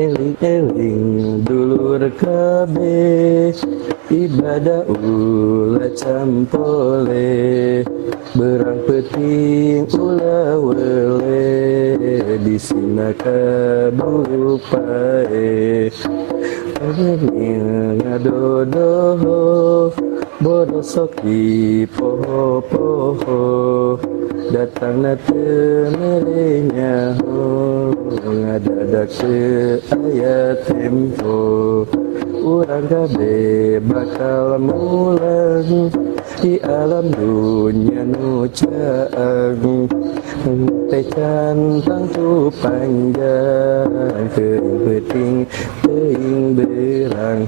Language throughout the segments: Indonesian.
Eling-eling dulur kabeh, ibadah ulah campole, berang peting ulah wele, disina kaburu pae. Ngadodoho, borosoki poho-poho, datang na temerenya ho, ngadadak te aya tempo, urang kabeh bakal mulang di alam dunya nu caang, teh cantang tu panjang, teuing peuting teuing beurang.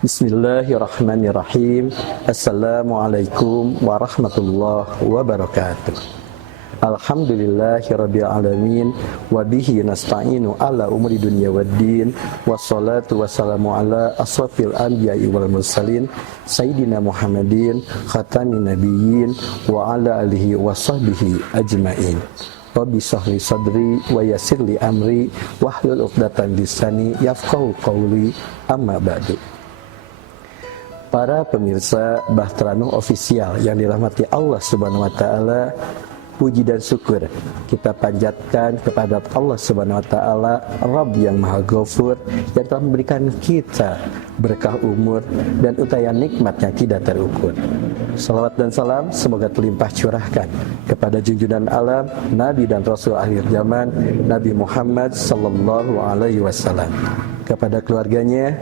Bismillahirrahmanirrahim. Assalamualaikum warahmatullahi wabarakatuh. Alhamdulillahirabbil alamin wa bihi nasta'inu ala umuri dunya waddin, wassalatu wassalamu ala asrafil anbiya'i wal mursalin sayyidina Muhammadin khatamin nabiyyin wa ala alihi wa sahbihi ajmain. Rabbi shrah li sadri wa yassir li amri wahlul 'uqdatam lisani yafqahu qawli, amma ba'du. Para pemirsa Bahtera Nuh Official yang dirahmati Allah Subhanahu wa taala, puji dan syukur kita panjatkan kepada Allah Subhanahu wa taala, Rabb yang Maha Ghafur, yang telah memberikan kita berkah umur dan untayan nikmat yang tidak terukur. Salawat dan salam semoga terlimpah curahkan kepada junjungan alam, Nabi dan Rasul akhir zaman, Nabi Muhammad sallallahu alaihi wasallam, kepada keluarganya,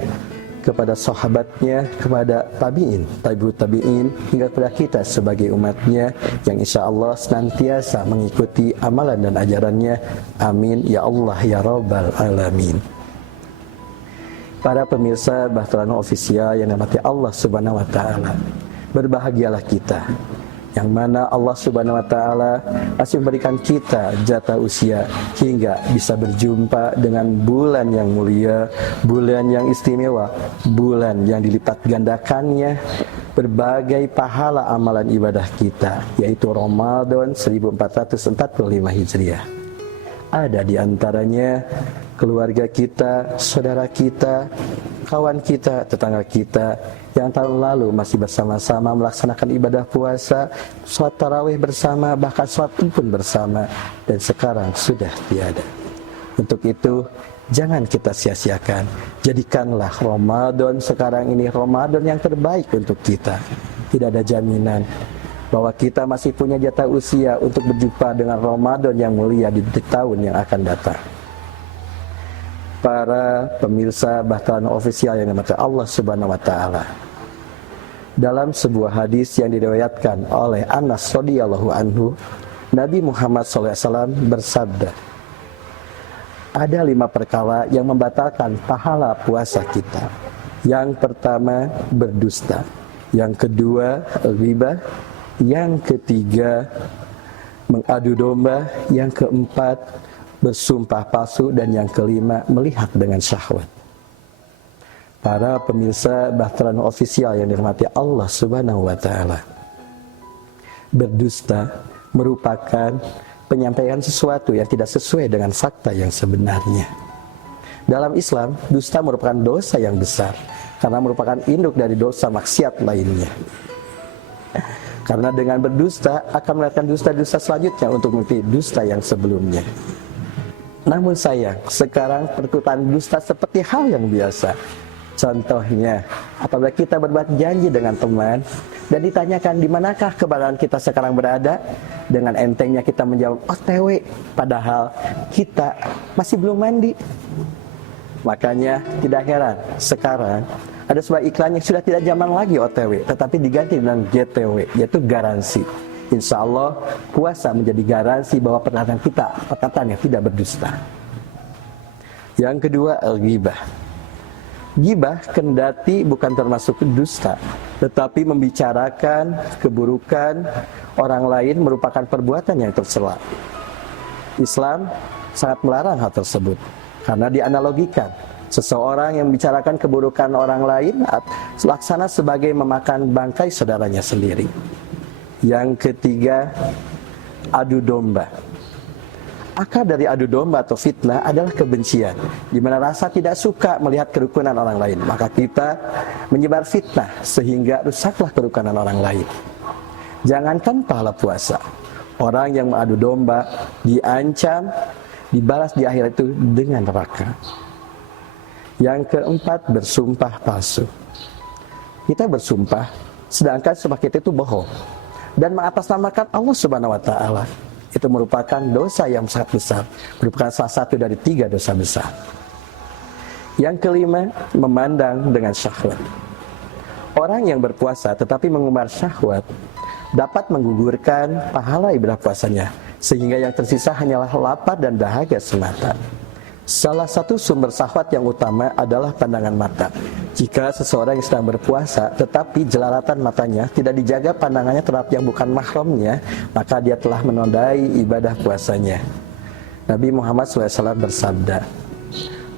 kepada sahabatnya, kepada tabi'in, tabi'ut tabi'in, hingga kepada kita sebagai umatnya yang insya Allah senantiasa mengikuti amalan dan ajarannya. Amin ya Allah ya Rabbal alamin. Para pemirsa Bahtera Nuh Official yang dirahmati Allah Subhanahu wa taala, berbahagialah kita yang mana Allah Subhanahu wa taala masih memberikan kita jatah usia hingga bisa berjumpa dengan bulan yang mulia, bulan yang istimewa, bulan yang dilipat gandakannya berbagai pahala amalan ibadah kita, yaitu Ramadan 1445 Hijriah. Ada di antaranya keluarga kita, saudara kita, kawan kita, tetangga kita yang tahun lalu masih bersama-sama melaksanakan ibadah puasa, sholat tarawih bersama, bahkan sholat pun bersama, dan sekarang sudah tiada. Untuk itu, jangan kita sia-siakan. Jadikanlah Ramadan sekarang ini Ramadan yang terbaik untuk kita. Tidak ada jaminan bahwa kita masih punya jatah usia untuk berjumpa dengan Ramadan yang mulia di tahun yang akan datang. Para pemirsa Bahtera Nuh Official yang dirahmati Allah Subhanahu wa taala, dalam sebuah hadis yang diriwayatkan oleh Anas radhiyallahu anhu, Nabi Muhammad SAW bersabda, ada 5 perkara yang membatalkan pahala puasa kita. Yang pertama, berdusta. Yang kedua, ghibah. Yang ketiga, mengadu domba. Yang keempat, bersumpah palsu. Dan yang kelima, melihat dengan syahwat. Para pemirsa Bahtera Nuh Official yang dirahmati Allah Subhanahu wa taala, berdusta merupakan penyampaian sesuatu yang tidak sesuai dengan fakta yang sebenarnya. Dalam Islam, dusta merupakan dosa yang besar karena merupakan induk dari dosa maksiat lainnya. Karena dengan berdusta akan melakukan dusta-dusta selanjutnya untuk mengikuti dusta yang sebelumnya. Namun sayang, sekarang pertukaran dusta seperti hal yang biasa. Contohnya, apabila kita berbuat janji dengan teman dan ditanyakan di manakah keberadaan kita sekarang berada, dengan entengnya kita menjawab OTW, padahal kita masih belum mandi. Makanya tidak heran sekarang ada sebuah iklan yang sudah tidak zaman lagi OTW, tetapi diganti dengan GTW, yaitu garansi. Insya Allah puasa menjadi garansi bahwa perkataan yang tidak berdusta. Yang kedua, al-ghibah. Ghibah kendati bukan termasuk dusta, tetapi membicarakan keburukan orang lain merupakan perbuatan yang tercela. Islam sangat melarang hal tersebut karena dianalogikan seseorang yang membicarakan keburukan orang lain laksana sebagai memakan bangkai saudaranya sendiri. Yang ketiga, adu domba. Akar dari adu domba atau fitnah adalah kebencian, di mana rasa tidak suka melihat kerukunan orang lain. Maka kita menyebar fitnah sehingga rusaklah kerukunan orang lain. Jangankan pahala puasa, orang yang mengadu domba diancam, dibalas di akhirat itu dengan neraka. Yang keempat, bersumpah palsu. Kita bersumpah, sedangkan sumpah kita itu bohong dan mengatasnamakan Allah Subhanahu wa Ta'ala. Itu merupakan dosa yang sangat besar, merupakan salah satu dari 3 dosa besar. Yang kelima, memandang dengan syahwat. Orang yang berpuasa tetapi mengumbar syahwat dapat menggugurkan pahala ibadah puasanya, sehingga yang tersisa hanyalah lapar dan dahaga semata. Salah satu sumber syahwat yang utama adalah pandangan mata. Jika seseorang yang sedang berpuasa tetapi jelalatan matanya tidak dijaga pandangannya terhadap yang bukan mahramnya, maka dia telah menodai ibadah puasanya. Nabi Muhammad SAW bersabda,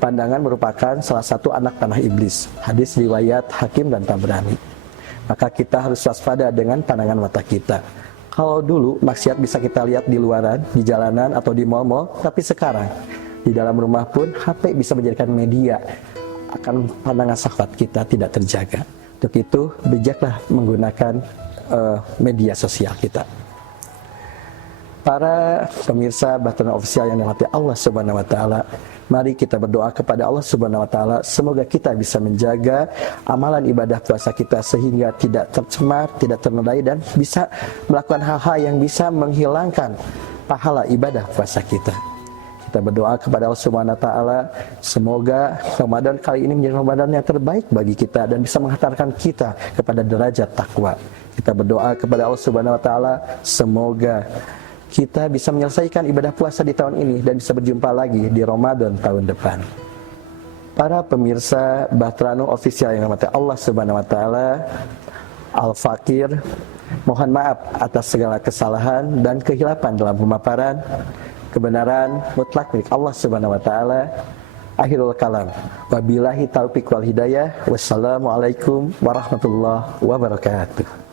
pandangan merupakan salah satu anak panah iblis. Hadis riwayat Hakim dan Tabrani. Maka kita harus waspada dengan pandangan mata kita. Kalau dulu maksiat bisa kita lihat di luaran, di jalanan atau di mal-mal, tapi sekarang di dalam rumah pun HP bisa menjadikan media akan pandangan syahwat kita tidak terjaga. Untuk itu bijaklah menggunakan media sosial kita. Para pemirsa Bahtera Official yang dirahmati Allah Subhanahu wa Ta'ala, mari kita berdoa kepada Allah Subhanahu wa Ta'ala, semoga kita bisa menjaga amalan ibadah puasa kita sehingga tidak tercemar, tidak ternodai, dan bisa melakukan hal-hal yang bisa menghilangkan pahala ibadah puasa kita. Kita berdoa kepada Allah Subhanahu wa Ta'ala, semoga Ramadan kali ini menjadi Ramadan yang terbaik bagi kita dan bisa menghantarkan kita kepada derajat takwa. Kita berdoa kepada Allah Subhanahu wa Ta'ala, semoga kita bisa menyelesaikan ibadah puasa di tahun ini dan bisa berjumpa lagi di Ramadan tahun depan. Para pemirsa Bahtera Official yang dirahmati Allah Subhanahu wa Ta'ala, Al-Fakir mohon maaf atas segala kesalahan dan kehilapan dalam pemaparan. Kebenaran mutlak milik Allah Subhanahu wa Ta'ala. Akhirul kalam. Wabillahi taufiq wal hidayah. Wassalamualaikum warahmatullahi wabarakatuh.